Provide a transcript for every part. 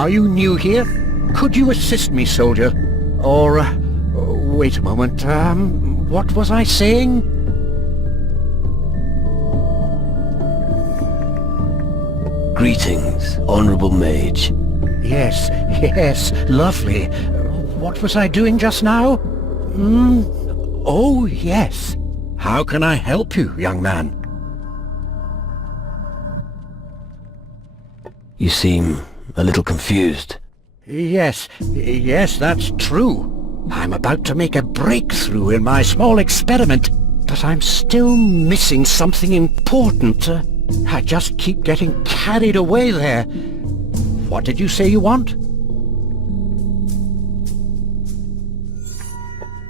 Are you new here? Could you assist me, soldier? Or, wait a moment, what was I saying? Greetings, honorable mage. Yes, lovely. What was I doing just now? Oh, yes. How can I help you, young man? You seem a little confused. Yes, that's true. I'm about to make a breakthrough in my small experiment, but I'm still missing something important. I just keep getting carried away there. What did you say you want?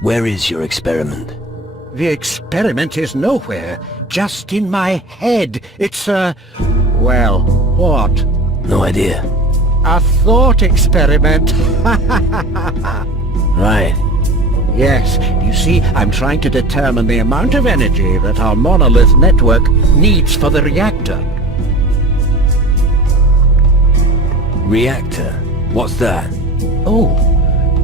Where is your experiment? The experiment is nowhere, just in my head. It's well, what? No idea. A thought experiment. Right. Yes, you see, I'm trying to determine the amount of energy that our monolith network needs for the reactor. Reactor? What's that? Oh,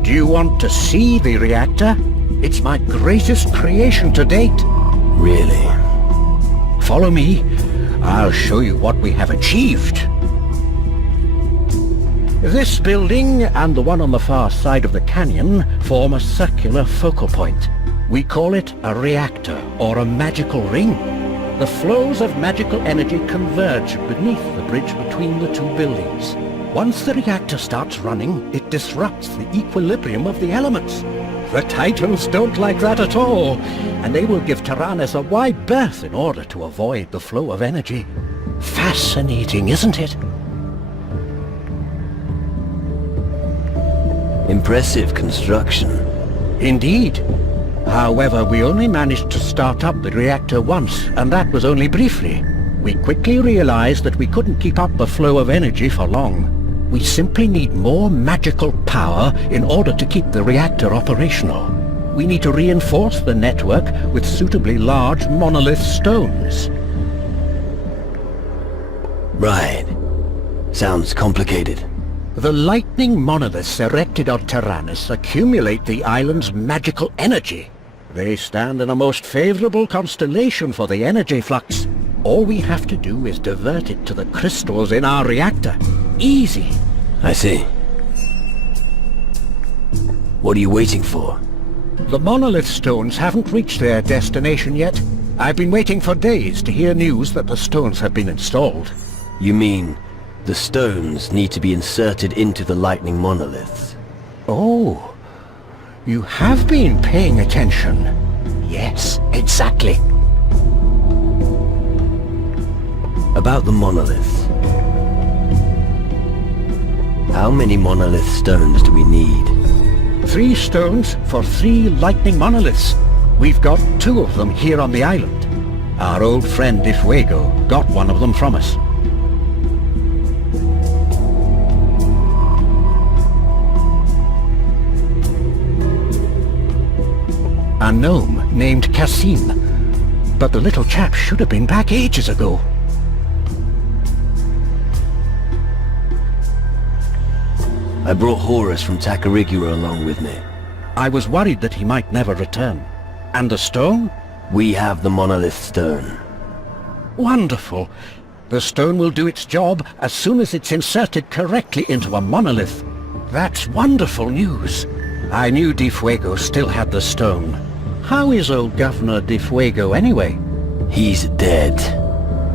do you want to see the reactor? It's my greatest creation to date. Really? Follow me. I'll show you what we have achieved. This building and the one on the far side of the canyon form a circular focal point. We call it a reactor or a magical ring. The flows of magical energy converge beneath the bridge between the two buildings. Once the reactor starts running, it disrupts the equilibrium of the elements. The Titans don't like that at all, and they will give Taranis a wide berth in order to avoid the flow of energy. Fascinating, isn't it? Impressive construction. Indeed. However, we only managed to start up the reactor once, and that was only briefly. We quickly realized that we couldn't keep up the flow of energy for long. We simply need more magical power in order to keep the reactor operational. We need to reinforce the network with suitably large monolith stones. Right. Sounds complicated. The lightning monoliths erected on Taranis accumulate the island's magical energy. They stand in a most favorable constellation for the energy flux. All we have to do is divert it to the crystals in our reactor. Easy. I see. What are you waiting for? The monolith stones haven't reached their destination yet. I've been waiting for days to hear news that the stones have been installed. You mean the stones need to be inserted into the lightning monoliths? Oh, you have been paying attention. Yes, exactly. About the monoliths. How many monolith stones do we need? 3 stones for 3 lightning monoliths. We've got 2 of them here on the island. Our old friend Difuego got one of them from us. A gnome named Cassim, but the little chap should have been back ages ago. I brought Horus from Tacarigua along with me. I was worried that he might never return. And the stone? We have the monolith stone. Wonderful. The stone will do its job as soon as it's inserted correctly into a monolith. That's wonderful news. I knew Difuego still had the stone. How is old Governor Difuego anyway? He's dead.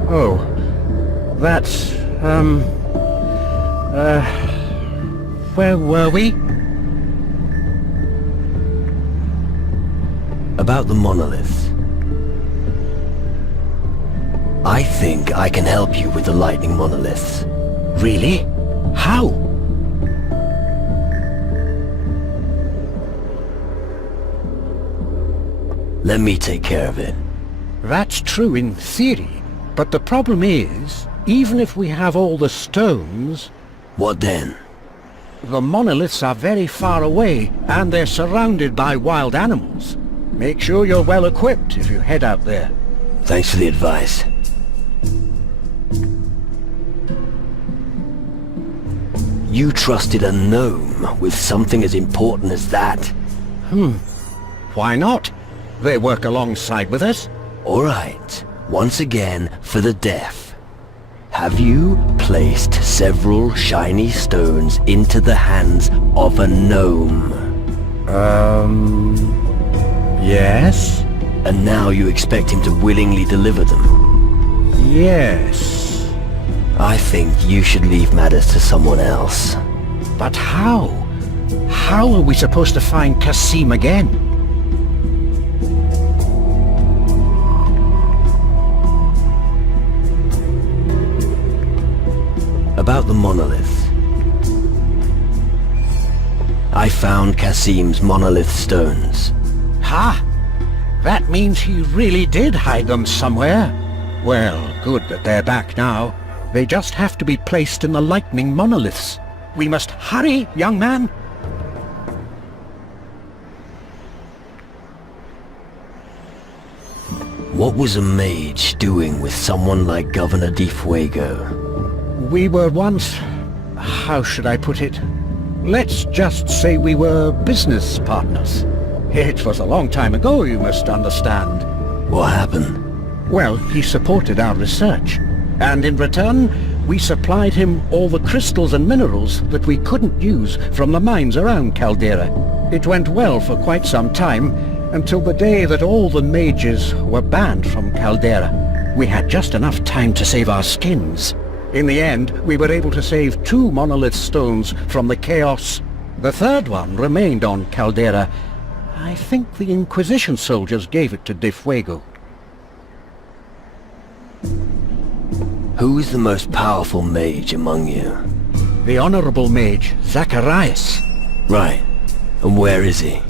Oh, that's, where were we? About the monoliths. I think I can help you with the lightning monoliths. Really? How? Let me take care of it. That's true in theory, but the problem is, even if we have all the stones... What then? The monoliths are very far away, and they're surrounded by wild animals. Make sure you're well equipped if you head out there. Thanks for the advice. You trusted a gnome with something as important as that? Why not? They work alongside with us. All right, once again for the deaf. Have you placed several shiny stones into the hands of a gnome? Yes? And now you expect him to willingly deliver them? Yes. I think you should leave matters to someone else. But how? How are we supposed to find Kasim again? About the monolith. I found Kasim's monolith stones. Ha! That means he really did hide them somewhere. Well, good that they're back now. They just have to be placed in the lightning monoliths. We must hurry, young man. What was a mage doing with someone like Governor Di Fuego? We were once... how should I put it? Let's just say we were business partners. It was a long time ago, you must understand. What happened? Well, he supported our research, and in return, we supplied him all the crystals and minerals that we couldn't use from the mines around Caldera. It went well for quite some time, until the day that all the mages were banned from Caldera. We had just enough time to save our skins. In the end, we were able to save 2 monolith stones from the chaos. The third one remained on Caldera. I think the Inquisition soldiers gave it to Di Fuego. Who is the most powerful mage among you? The Honorable Mage, Zacharias. Right. And where is he?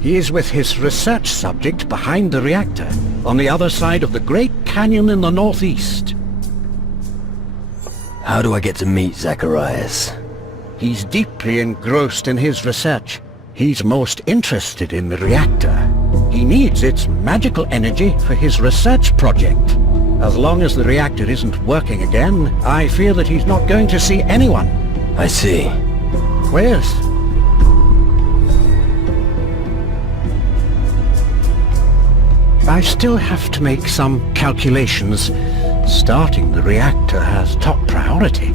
He is with his research subject behind the reactor, on the other side of the Great Canyon in the northeast. How do I get to meet Zacharias? He's deeply engrossed in his research. He's most interested in the reactor. He needs its magical energy for his research project. As long as the reactor isn't working again, I fear that he's not going to see anyone. I see. Where's... I still have to make some calculations. Starting the reactor has top priority.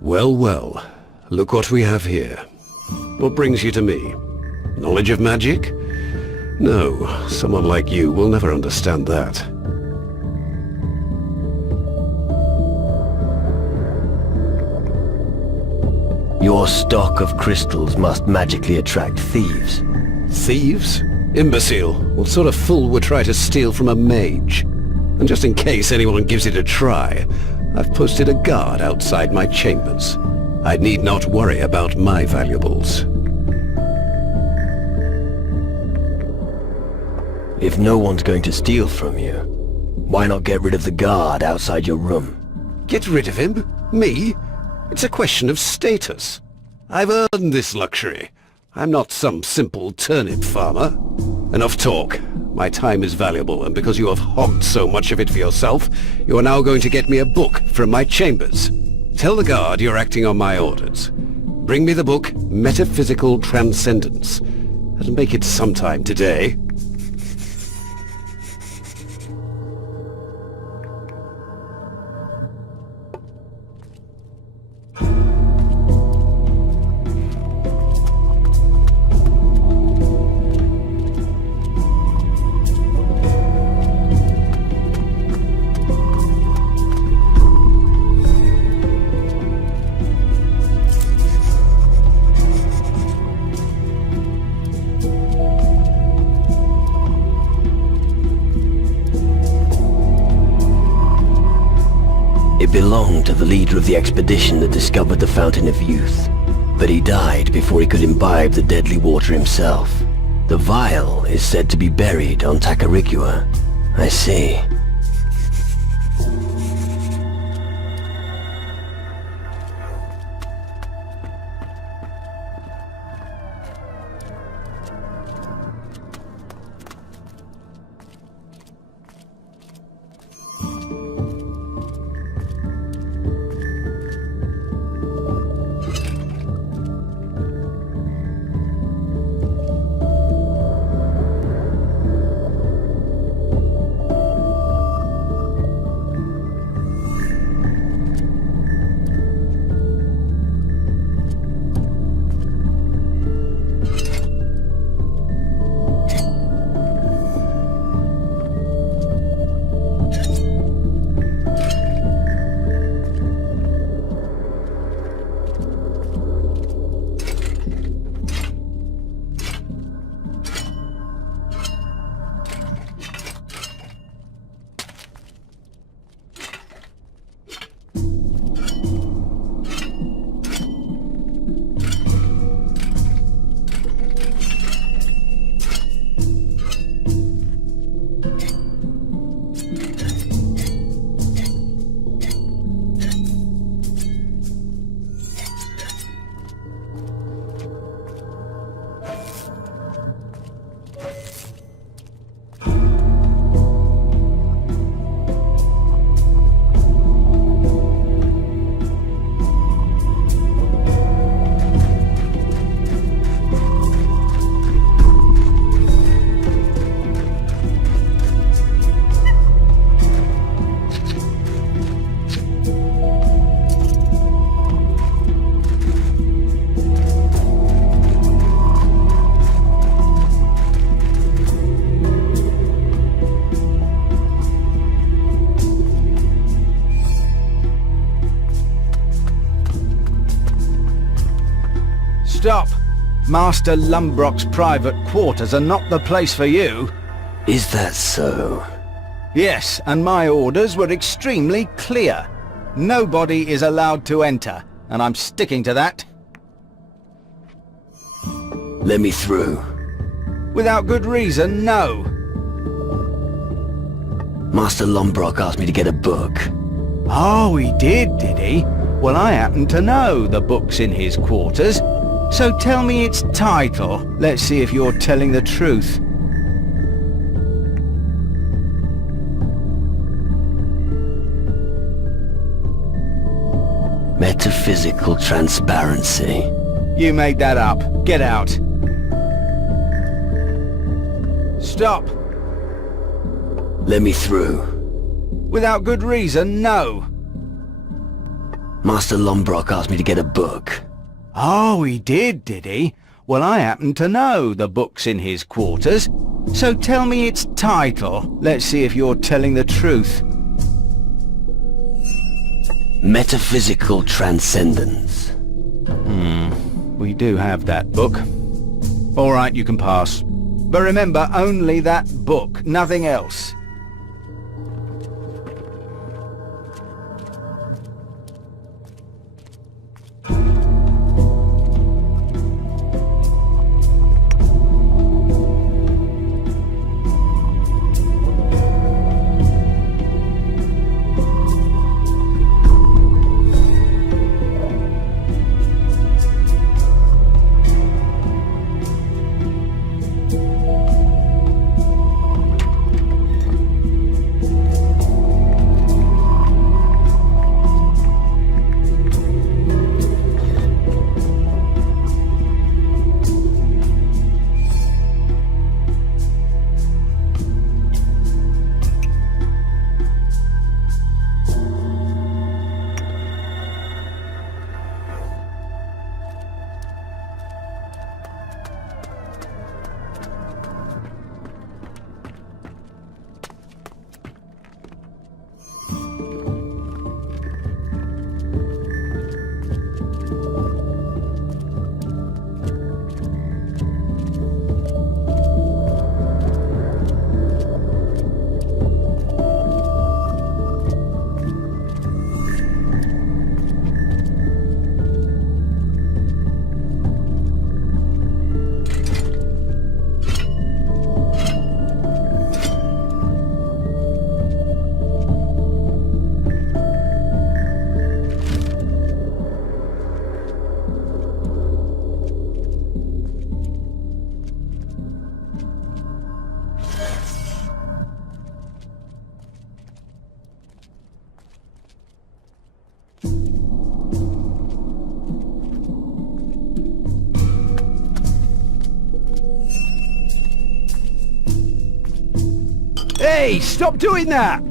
Well, well. Look what we have here. What brings you to me? Knowledge of magic? No, someone like you will never understand that. Your stock of crystals must magically attract thieves. Thieves? Imbecile. What sort of fool would try to steal from a mage? And just in case anyone gives it a try, I've posted a guard outside my chambers. I need not worry about my valuables. If no one's going to steal from you, why not get rid of the guard outside your room? Get rid of him? Me? It's a question of status. I've earned this luxury. I'm not some simple turnip farmer. Enough talk. My time is valuable, and because you have hogged so much of it for yourself, you are now going to get me a book from my chambers. Tell the guard you're acting on my orders. Bring me the book, Metaphysical Transcendence, and make it sometime today. It belonged to the leader of the expedition that discovered the Fountain of Youth. but he died before he could imbibe the deadly water himself. The vial is said to be buried on Tacarigua. I see. Stop! Master Lumbrock's private quarters are not the place for you. Is that so? Yes, and my orders were extremely clear. Nobody is allowed to enter, and I'm sticking to that. Let me through. Without good reason, no. Master Lombrock asked me to get a book. Oh, he did he? Well, I happen to know the book's in his quarters. So tell me its title. Let's see if you're telling the truth. Metaphysical transparency. You made that up. Get out. Stop. Let me through. Without good reason, no. Master Lombrock asked me to get a book. Oh, he did he? Well, I happen to know the book's in his quarters. So tell me its title. Let's see if you're telling the truth. Metaphysical transcendence. We do have that book. All right, you can pass. But remember, only that book, nothing else. Hey, stop doing that!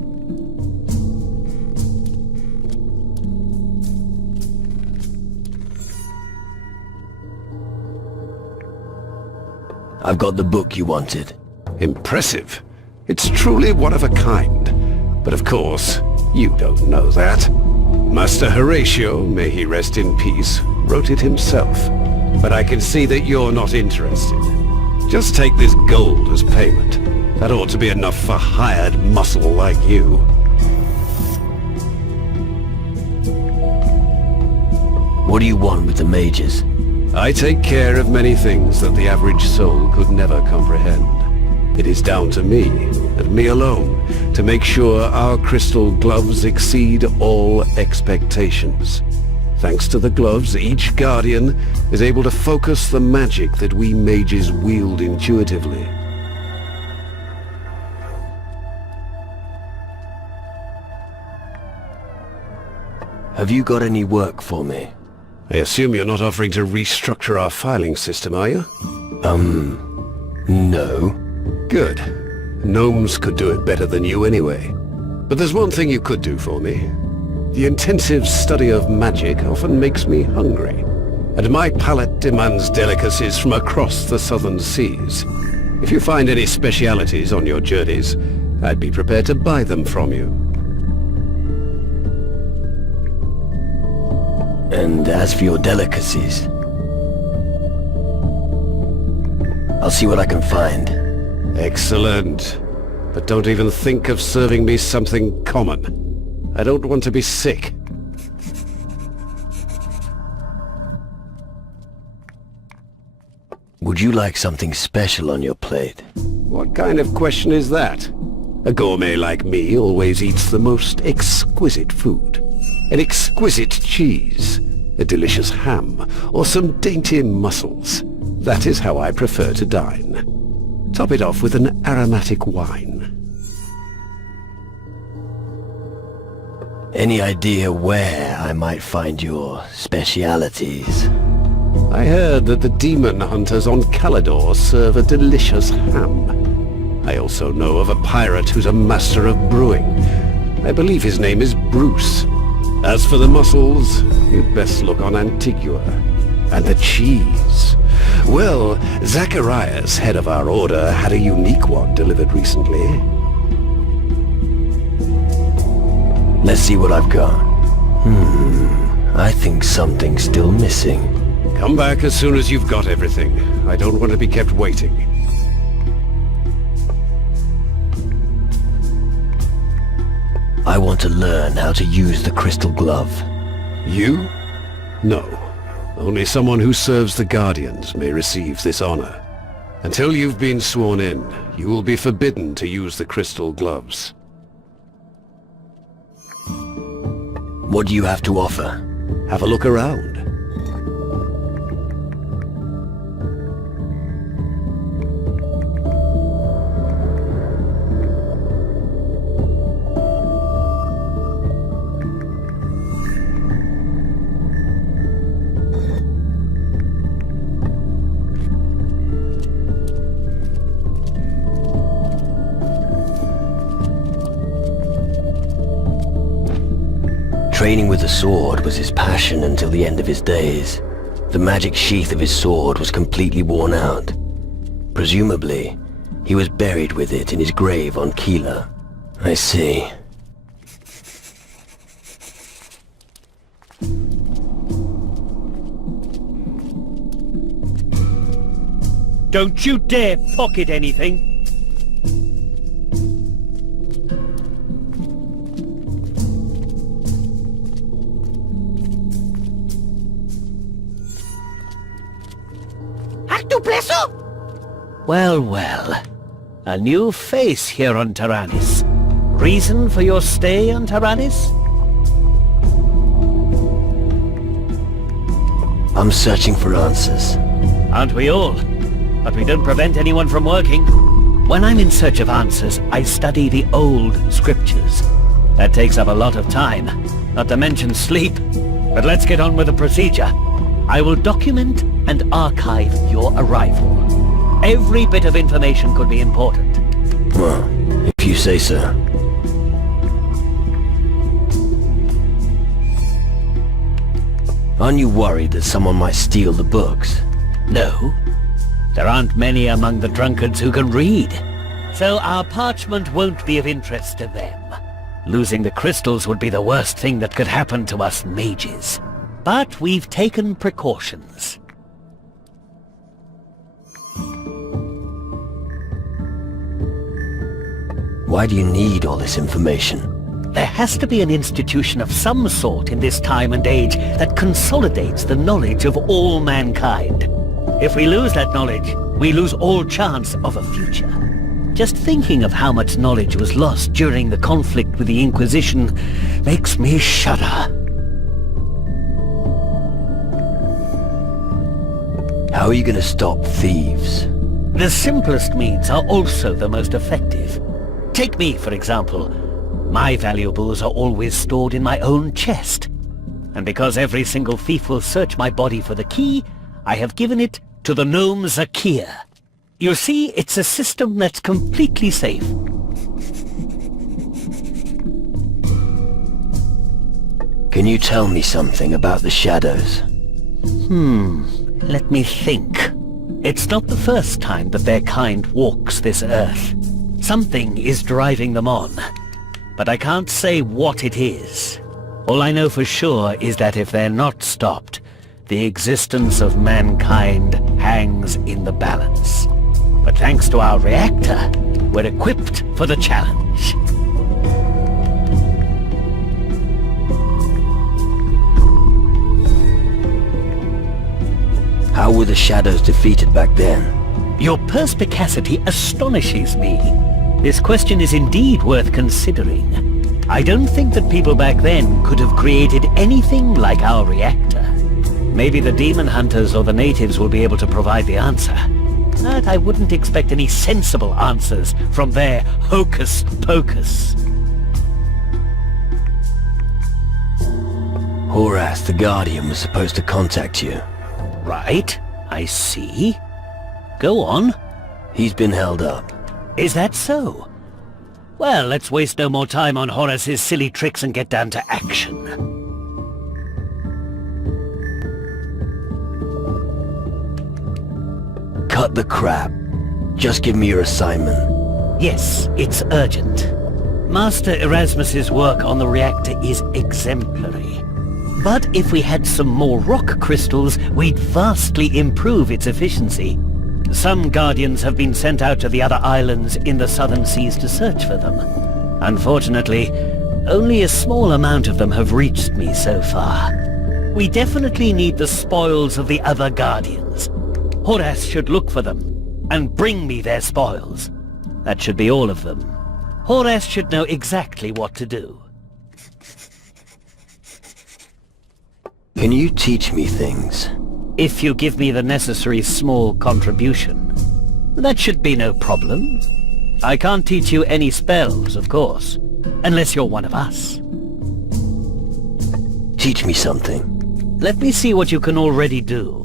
I've got the book you wanted. Impressive. It's truly one of a kind. But of course, you don't know that. Master Horatio, may he rest in peace, wrote it himself. But I can see that you're not interested. Just take this gold as payment. That ought to be enough for hired muscle like you. What do you want with the mages? I take care of many things that the average soul could never comprehend. It is down to me, and me alone, to make sure our crystal gloves exceed all expectations. Thanks to the gloves, each guardian is able to focus the magic that we mages wield intuitively. Have you got any work for me? I assume you're not offering to restructure our filing system, are you? No. Good. Gnomes could do it better than you anyway. But there's one thing you could do for me. The intensive study of magic often makes me hungry, and my palate demands delicacies from across the southern seas. If you find any specialities on your journeys, I'd be prepared to buy them from you. And as for your delicacies, I'll see what I can find. Excellent. But don't even think of serving me something common. I don't want to be sick. Would you like something special on your plate? What kind of question is that? A gourmet like me always eats the most exquisite food. An exquisite cheese, a delicious ham, or some dainty mussels. That is how I prefer to dine. Top it off with an aromatic wine. Any idea where I might find your specialities? I heard that the demon hunters on Calidor serve a delicious ham. I also know of a pirate who's a master of brewing. I believe his name is Bruce. As for the mussels, you'd best look on Antigua. And the cheese. Well, Zacharias, head of our order, had a unique one delivered recently. Let's see what I've got. I think something's still missing. Come back as soon as you've got everything. I don't want to be kept waiting. I want to learn how to use the crystal glove. You? No. Only someone who serves the Guardians may receive this honor. Until you've been sworn in, you will be forbidden to use the crystal gloves. What do you have to offer? Have a look around. Training with the sword was his passion until the end of his days. The magic sheath of his sword was completely worn out. Presumably, he was buried with it in his grave on Keeler. I see. Don't you dare pocket anything! Well, well. A new face here on Taranis. Reason for your stay on Taranis? I'm searching for answers. Aren't we all? But we don't prevent anyone from working. When I'm in search of answers, I study the old scriptures. That takes up a lot of time, not to mention sleep. But let's get on with the procedure. I will document and archive your arrival. Every bit of information could be important. If you say so. Aren't you worried that someone might steal the books? No. There aren't many among the drunkards who can read. So our parchment won't be of interest to them. Losing the crystals would be the worst thing that could happen to us mages. But we've taken precautions. Why do you need all this information? There has to be an institution of some sort in this time and age that consolidates the knowledge of all mankind. If we lose that knowledge, we lose all chance of a future. Just thinking of how much knowledge was lost during the conflict with the Inquisition makes me shudder. How are you going to stop thieves? The simplest means are also the most effective. Take me, for example. My valuables are always stored in my own chest. And because every single thief will search my body for the key, I have given it to the gnome Zakia. You see, it's a system that's completely safe. Can you tell me something about the shadows? Let me think. It's not the first time that their kind walks this earth. Something is driving them on. But I can't say what it is. All I know for sure is that if they're not stopped, the existence of mankind hangs in the balance. But thanks to our reactor, we're equipped for the challenge. How were the shadows defeated back then? Your perspicacity astonishes me. This question is indeed worth considering. I don't think that people back then could have created anything like our reactor. Maybe the demon hunters or the natives will be able to provide the answer. But I wouldn't expect any sensible answers from their hocus pocus. Horace, the Guardian, was supposed to contact you. Right, I see. Go on. He's been held up. Is that so? Well, let's waste no more time on Horace's silly tricks and get down to action. Cut the crap. Just give me your assignment. Yes, it's urgent. Master Erasmus's work on the reactor is exemplary. But if we had some more rock crystals, we'd vastly improve its efficiency. Some Guardians have been sent out to the other islands in the southern seas to search for them. Unfortunately, only a small amount of them have reached me so far. We definitely need the spoils of the other Guardians. Horace should look for them, and bring me their spoils. That should be all of them. Horace should know exactly what to do. Can you teach me things? If you give me the necessary small contribution. That should be no problem. I can't teach you any spells, of course, unless you're one of us. Teach me something. Let me see what you can already do.